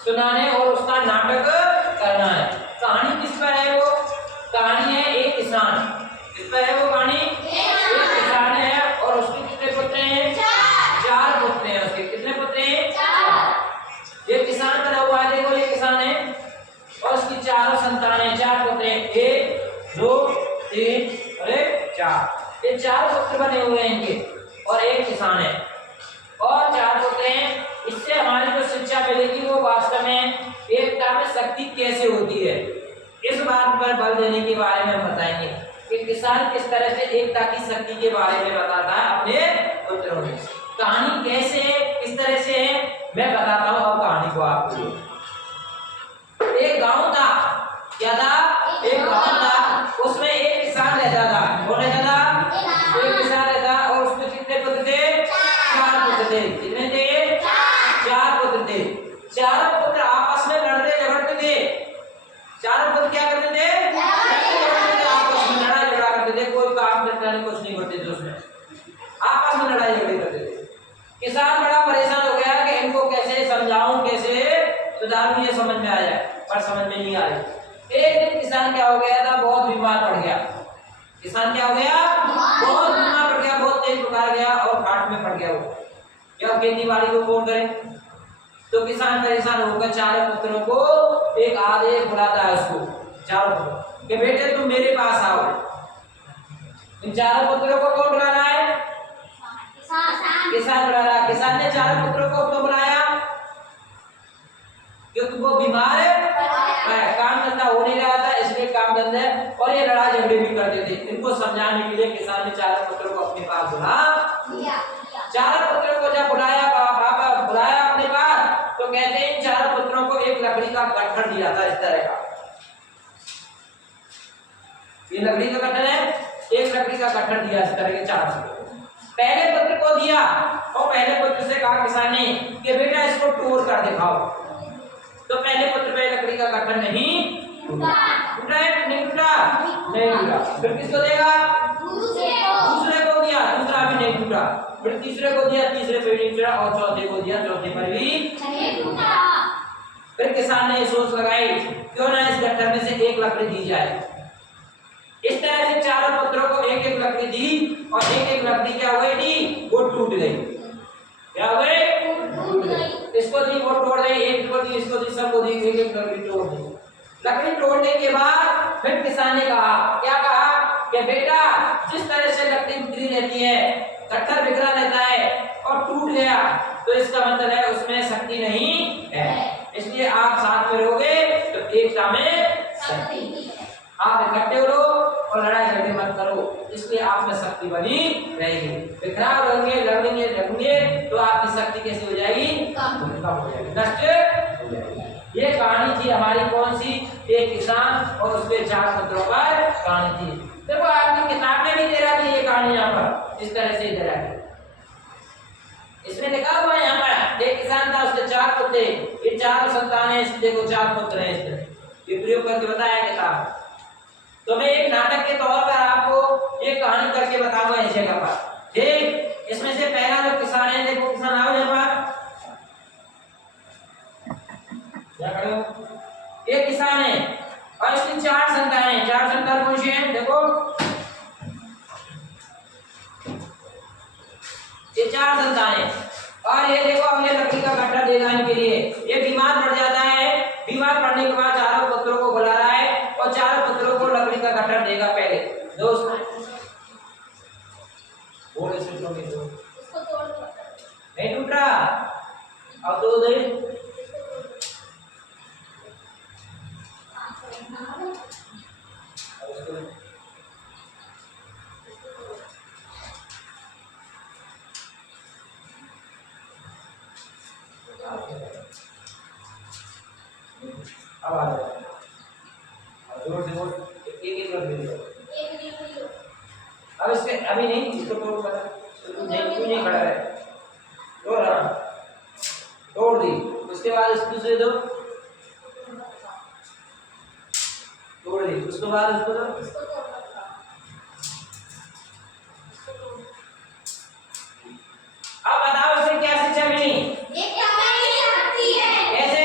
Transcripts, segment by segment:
सुनाने और उसका नाटक करना है। कहानी किस पर है? वो कहानी है एक किसान। किस पर है वो कहानी? एक किसान है और उसके कितने पुत्र हैं? 4 पुत्र हैं उसके। कितने पुत्र हैं? 4। ये किसान बना हुआ है, देखो ये किसान है और उसकी 4 संतान है, 4 पुत्र हैं। 1 2 3 और 4। ये 4 पुत्र बने हुए हैं इनके और एक किसान है और 4 पुत्र हैं। इससे हमारी जो शिक्षा मिलेगी वो वास्तव में एकता में शक्ति कैसे होती है, इस बात पर बल देने के बारे में हम बताएंगे कि किसान किस तरह से एकता की शक्ति के बारे में बताता है अपने पुत्रों में। कहानी कैसे है, किस तरह से है, मैं बताता हूँ अब कहानी को आपको। एक गांव था। क्या था? एक गांव था। उसमें एक किसान रहता था। कौन रहता था? एक किसान रहता और उसमें कितने पुत्र थे? 4 पुत्र थे। कितने थे? 4 पुत्र थे। 4 पुत्र आपस में लड़ते झगड़ते थे। 4 पुत्र क्या करते थे? आपस में लड़ाई झगड़ा करते थे। कोई काम करता नहीं, कुछ नहीं करते थे, उसमें आपस में लड़ाई झगड़े करते थे। किसान बड़ा परेशान हो गया कि इनको कैसे समझाऊं, कैसे सुधारूं, ये समझ में आ जाए, पर समझ में नहीं आ रही। एक दिन किसान क्या हो गया था? बहुत बीमार पड़ गया। किसान क्या हो गया? बहुत बीमार पड़ गया, बहुत तेज बुखार गया और घाट में पड़ गया वो। क्या खेती बाड़ी को कौन करे? तो किसान परेशान होकर 4 पुत्रों को एक आधे बुलाता है उसको, 4 पुत्र कि बेटे तुम मेरे पास आओ। इन 4 पुत्रों को कौन बुला रहा है? किसान बुला रहा है। किसान ने 4 पुत्रों को क्यों बुलाया? क्योंकि वो बीमार है, काम धंधा हो नहीं रहा था, इसलिए काम धंधे और ये लड़ाई झगड़े भी करते थे। इनको समझाने के लिए किसान ने 4 पुत्रों को अपने पास बुलाया। 4 पुत्रों को जब बुलाया, बाबा बुलाया अपने पास, तो कहते हैं इन 4 पुत्रों को एक लकड़ी का गट्ठर दिया था, इस तरह का। ये लकड़ी का गट्ठर है, एक लकड़ी का गट्ठर दिया इस तरह के 4 पुत्रों को। पहले पुत्र को दिया और पहले पुत्र से कहा किसान ने कि बेटा इसको तोड़ कर दिखाओ। तो पहले पुत्र पे लकड़ी का गट्ठर नहीं टूटा। टूटा है? नहीं टूटा? नहीं टूटा। फिर किसको देगा? दूसरे को दिया, दूसरा भी नहीं टूटा। फिर तीसरे को दिया, तीसरे पे भी नहीं टूटा और चौथे को दिया, चौथे पर भी नहीं टूटा। फिर किसान ने सोच लगाई क्यों ना इस गट्ठर में से एक लकड़ी दी जाए। इस तरह से 4 पुत्रों को एक एक लकड़ी दी और एक एक लकड़ी क्या हो गई? वो टूट गई। क्या हो गई? टूट गई। इसको दी, वो तोड़ गई, एक को दी, इसको दी, सबको दी, एक एक लकड़ी तोड़ दी। लकड़ी तोड़ने के बाद फिर किसान ने कहा, क्या कहा कि बेटा जिस तरह से लकड़ी बिखरी रहती है, गट्ठर बिखरा रहता है और टूट गया, तो इसका मतलब है उसमें शक्ति नहीं है। इसलिए आप साथ में रहोगे तो एकता में शक्ति है। आप इकट्ठे रहो और लड़ाई झगड़े मत करो, इसलिए आप में शक्ति बनी रहेगी। बिखराव रहेंगे, लड़ेंगे तो आपकी शक्ति कैसी हो जाएगी? कम हो जाएगी, नष्ट हो जाएगी। ये कहानी थी हमारी कौन सी? एक किसान और उसके 4 पुत्रों पर कहानी थी। देखो आपकी किताब में भी दे रहा थी ये कहानी, यहाँ पर इस तरह से दे रहा है, इसमें लिखा हुआ है। यहाँ पर एक किसान था, उसके 4 पुत्र, ये 4 संतान है, देखो 4 पुत्र हैं। इस तरह ये प्रयोग करके बताया किताब। तो मैं एक नाटक के तौर पर आपको एक कहानी करके बताऊंगा इस जगह पर। ठीक, इसमें से पहला जो किसान है, देखो किसान आओ यहाँ पर, क्या खड़े हो? एक किसान है और इसकी 4 संतान है। 4 संतान कौन सी हैं? देखो ये 4 संतान है और ये देखो हमने लकड़ी का गट्ठर देगा इनके लिए। ये बीमार पड़ जाता है, बीमार पड़ने के बाद 4 पुत्रों को बुला रहा है और 4 पुत्रों को लकड़ी का गट्ठर देगा। पहले दोस्त बोल इसे तो नहीं टूट रहा, अब तो दे अब आ जाओ, जोर से बोल, एक बार दे दो। अब इसके अभी नहीं, इसको तोड़ कर नहीं खड़ा है, तोड़ दी। उसके बाद इसको दूसरे दो, तोड़ दी। उसके बाद उसको दो, अब बताओ इससे क्या शिक्षा मिली? कैसे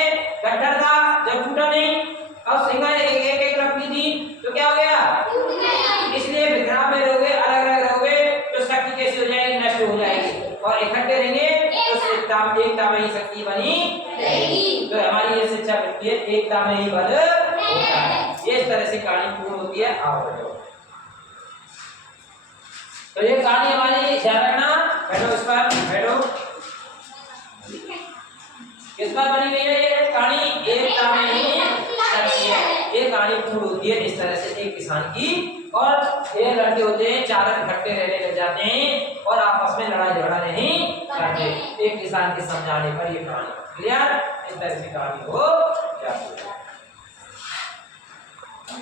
एकता में ही बल होता है। ये इस तरह से कहानी पूर्ण होती है। आओ बैठो। तो ये कहानी हमारी ध्यान रखना। बैठो इस पर, बैठो। किस पर बनी हुई है ये कहानी? एकता में ही शक्ति है। ये कहानी पूर्ण होती है इस तरह से एक किसान की, और ये लड़के होते हैं, चार इकट्ठे रहने लग जाते हैं और आपस में लड़ाई झगड़ा नहीं करते। एक किसान के समझाने पर ये कहानी क्लियर, इस तरह से कहानी हो जाती है।